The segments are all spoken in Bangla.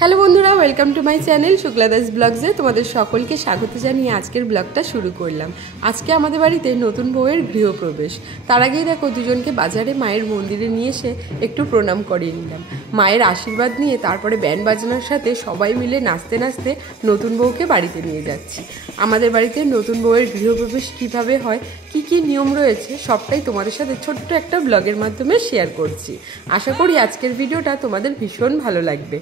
হ্যালো বন্ধুরা, welcome to my channel Shukla Das ব্লগসে তোমাদের সকলকে স্বাগত জানিয়ে আজকের ব্লগটা শুরু করলাম। আজকে আমাদের বাড়িতে নতুন বউয়ের গৃহপ্রবেশ। তার আগেই দেখো দুজনকে বাজারে মায়ের মন্দিরে নিয়ে এসে একটু প্রণাম করিয়ে নিলাম। মায়ের আশীর্বাদ নিয়ে তারপরে ব্যান্ড বাজনার সাথে সবাই মিলে নাচতে নাচতে নতুন বউকে বাড়িতে নিয়ে যাচ্ছি। আমাদের বাড়িতে নতুন বউয়ের গৃহপ্রবেশ কীভাবে হয়, কি কি নিয়ম রয়েছে সবটাই তোমাদের সাথে ছোট্ট একটা ব্লগের মাধ্যমে শেয়ার করছি। আশা করি আজকের ভিডিওটা তোমাদের ভীষণ ভালো লাগবে।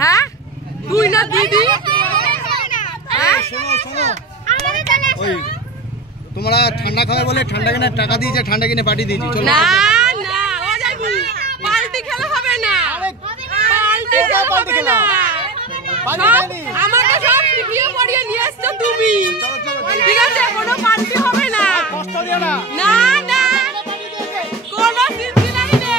হ্যাঁ তুই না দিদি, তোমরা ঠান্ডা খাবে বলে ঠান্ডা কিনে টাকা দিয়েছে, ঠান্ডা কিনে পাঠিয়ে দিয়েছি। না না ও যাইবু পাল্টি খেলা হবে না, পাল্টি খেলা হবে না। আমাকে সব ভিডিও করিয়ে নিয়ে আসছো তুমি, ঠিক আছে? কোনো পাল্টি হবে না, কষ্ট দিও না। না না কোনো সিলসিলাই নেই।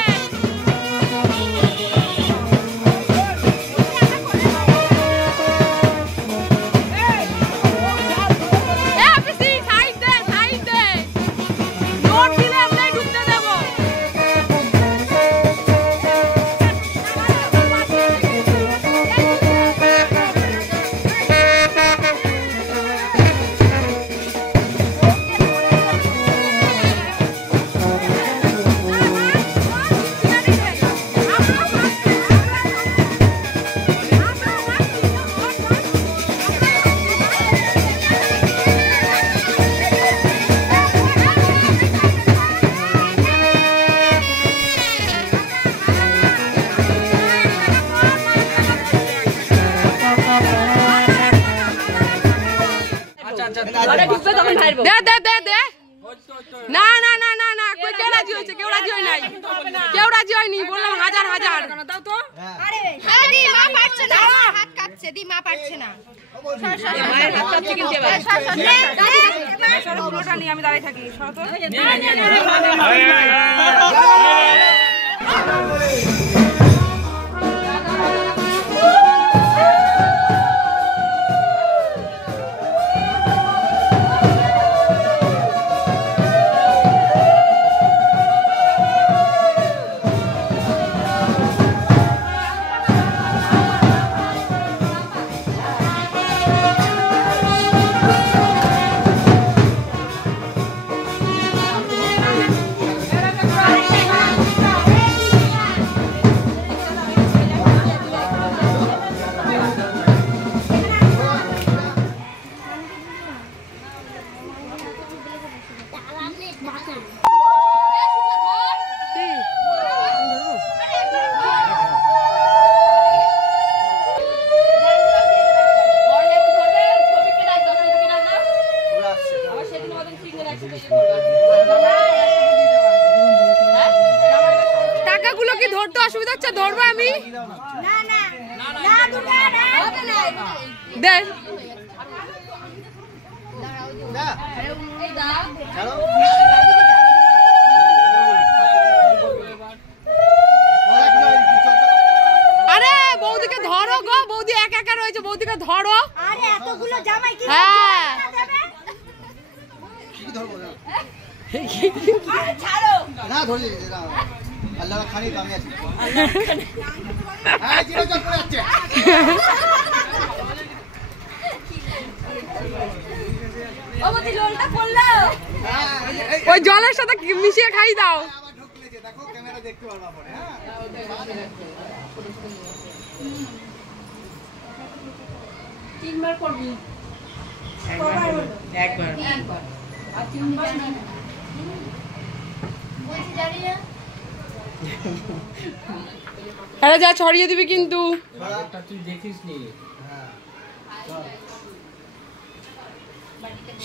দে দে দে দে না না না না না কই কেউ রাজি হয়েছে? কেউ রাজি হয় নাই, কেউ রাজি হয়নি। বললাম হাজার হাজার দাও তো। আরে দি মা পারছে না, হাত কাটছে, দি মা পারছে না। মায়ের হাত কাটছে কিন্তু এবার সরো পুরোটা নিয়ে আমি দাঁড়াই থাকি। সরো তো। দিবি না না না দুটো না হবে না দেখ ছাড়ো আরে বৌদিকে ধরো গো, বৌদি একা একা রয়েছে, বৌদিকে ধরো। আরে এতগুলো জামাই কি হ্যাঁ কি ধরবো না আরে ছাড়ো না ধরি আল্লাহ খানি তো আমি আছি হ্যাঁ জিরো চল পড়ে যাচ্ছে ওমতি লোলটা করলো ওই জলের সাথে মিশিয়ে খাই দাও। আবার ঢুকলেছে দেখো ক্যামেরা দেখতে পারবা পরে হ্যাঁ তিনবার করবি একবার আর তিনবার না বলছি দাঁড়িয়ে আরে যা ছড়িয়ে দিবি কিন্তু। তুই দেখিস নি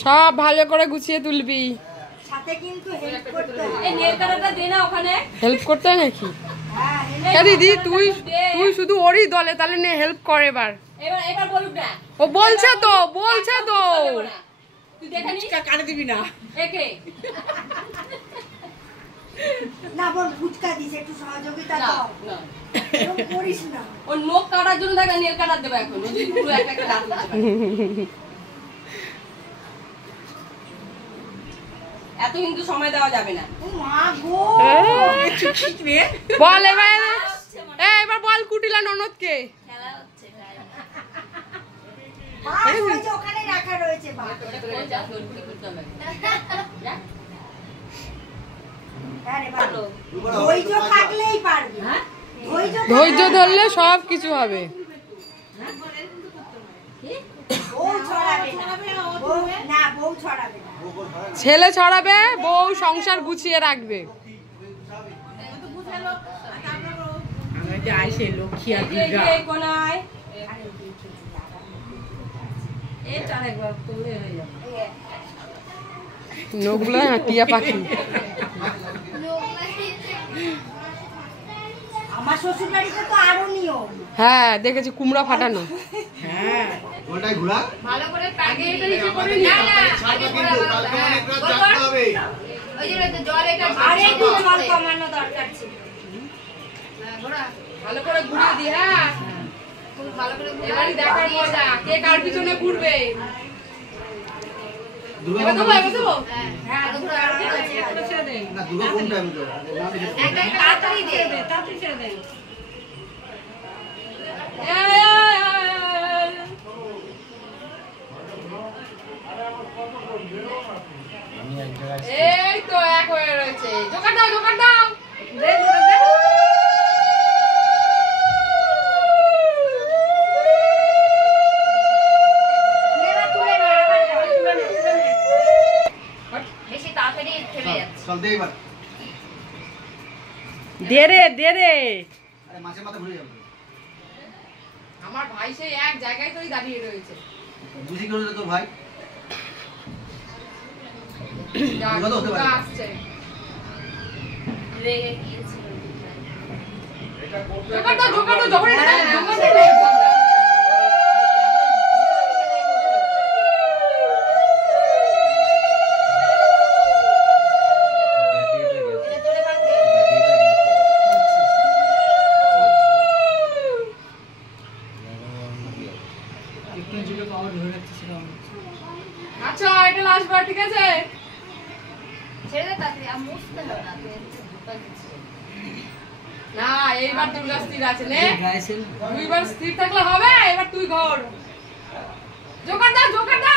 সব ভালো করে গুছিয়ে তুলবি। সাথে কিন্তু হেল্প করতে হবে এই নেলকাটাটা দে না ওখানে হেল্প করতে হয় নাকি? হ্যাঁ হ্যাঁ দিদি, তুই শুধু ওরই দলে, তাহলে নে হেল্প কর এবার। এবার বলুক না ও বলছে তো তুই দেখে নিস কাটে দিবি না একে না বল ফুচকা দিস একটু সহযোগিতা না দাও না এরকম করিস না ওর নখ কাটার জন্য দেখা নেল কাটার দেবে এখন ও যদি পুরো একটা একটা দাঁত উঠতে পারে। এত কিন্তু সময় দেওয়া যাবে না ও মা গো বল এবার। এবার বল কুটিলা ননদকে। খেলা হচ্ছে মা ওই যে ওখানে রাখা রয়েছে মা হ্যাঁ রে ভালো ধৈর্য থাকলেই পারবি হ্যাঁ ধৈর্য ধরলে সব কিছু হবে। বউ ছড়াবে না বউ ছড়াবে না ছেলে ছড়াবে, বউ সংসার গুছিয়ে রাখবে। এই কোনায় এই চার একবার তুলে হয়ে যাবে নখগুলো টিয়া পাখি। আমার শ্বশুর বাড়িতে তো আরো নিয়ম হ্যাঁ দেখেছি, কুমড়া ফাটানো। গোলটাই ঘোরা ভালো করে আগে এটা নিচে করে নি ছাড়বা কিন্তু কালকে অনেক রাত জাগতে হবে ওই যে জল এটা আরে একটু জল কমানো দরকার ছিল ভালো করে ঘুরিয়ে দি। হ্যাঁ ভালো করে এবারই দেখার মজা, কে কার পিছনে ঘুরবে। দুর্গা এবার দেবো, এবার দেবো। হ্যাঁ না দুর্গা কোন টাইমে দেবো একটা তাড়াতাড়ি দে তাড়াতাড়ি ছেড়ে দে এই তো এক হয়ে রয়েছে। জোগাড় দাও, জোগাড় দাও। বেশি তাড়াতাড়ি ফেলে যাচ্ছে চল দে এবার দে রে, দে রে। আরে মাছের মাথা ঘুরে যাবে আমার ভাই সেই এক জায়গায় তোই দাঁড়িয়ে রয়েছে। বুঝি করে তো ভাই যাক, ওটা তো হতে পারে। দুর্গা আসছে। রেগে গিয়েছিল জোগাড় দাও, জোগাড় দাও, জোগাড় দাও, জোগাড় দাও। আচ্ছা, এটা লাস্ট বার, ঠিক আছে? ছেড়ে দে তাড়াতাড়ি আর মুছতে হবে না তুই দুটো দিচ্ছিস না, এইবার দুর্গা স্থির আছে নে। দুইবার স্থির থাকলে হবে। এবার তুই ঘর। জোগাড় দাও, জোগাড় দাও।